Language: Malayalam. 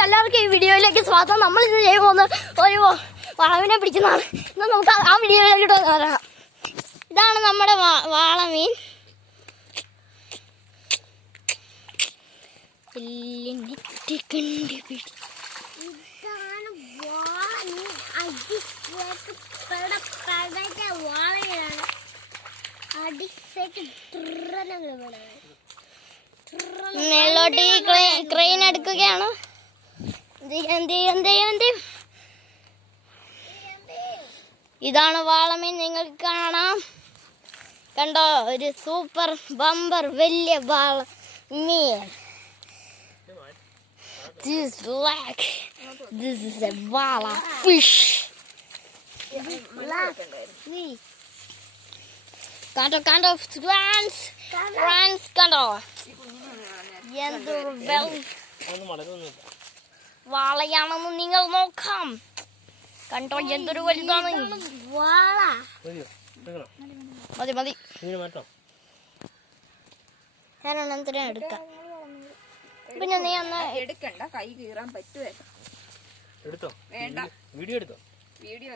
ഗൈസ്, എല്ലാവർക്കും ഈ വീഡിയോയിലേക്ക് സ്വാഗതം. നമ്മൾ ഇന്ന് ചെയ്യാൻ പോകുന്ന ഒരു വളവിനെ പിടിക്കുന്നതാണ്. എന്നാൽ നമുക്ക് ആ വീഡിയോയിലേക്ക് വരാം. ഇതാണ് നമ്മുടെ വാളമീൻ. മേലോട്ട് ക്രെയിൻ എടുക്കുകയാണ്. ഇതാണ് വാളമീൻ. നിങ്ങൾക്ക് കാണാം, കണ്ടോ? ഒരു സൂപ്പർ ബമ്പർ വലിയ വാളമീൻ. This is a wala fish. കണ്ടോ കണ്ടോ എന്തൊരു വാളയാണെന്ന് നിങ്ങൾ നോക്കാം. കണ്ടോ എന്തൊരു വലുതാണ് വാള. മതി ഞാനാണ് എന്തിനാ എടുക്കാം. പിന്നെ നീ ഒന്ന് എടുക്കണ്ട, കൈ കീറാൻ പറ്റുമല്ലോ. എടുത്തോ, വേണ്ട വീഡിയോ എടുത്തോ. വീഡിയോ